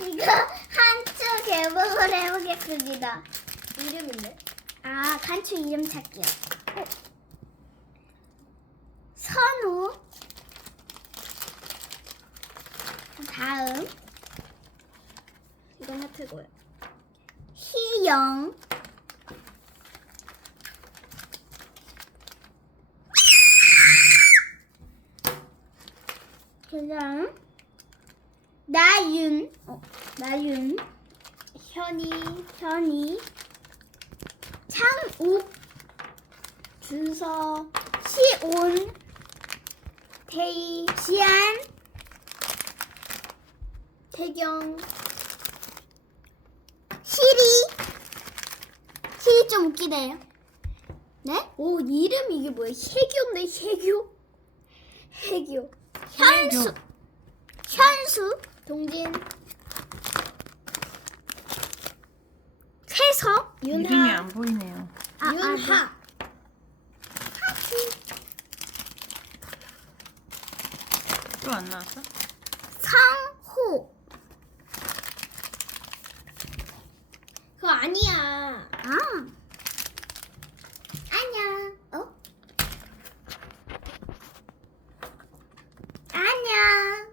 이거 한추 개봉을 해보겠습니다. 이름인데? 아, 간추 이름 찾기요. 어. 선우. 다음 이건 하트고요. 희영. 그 다음 나윤. 어, 나윤. 현이, 현이. 창욱. 준서, 시온. 태희, 지안. 태경, 시리. 시리 좀 웃기네요. 네? 오 이름 이게 뭐야? 해교인데 해교. 해교. 현수. 현수. 동진. 채석? 이름이 윤하 안 보이네요. 아, 윤하. 아, 또 안 나왔어? 상호. 그거 아니야. 아. 안녕 어? 안녕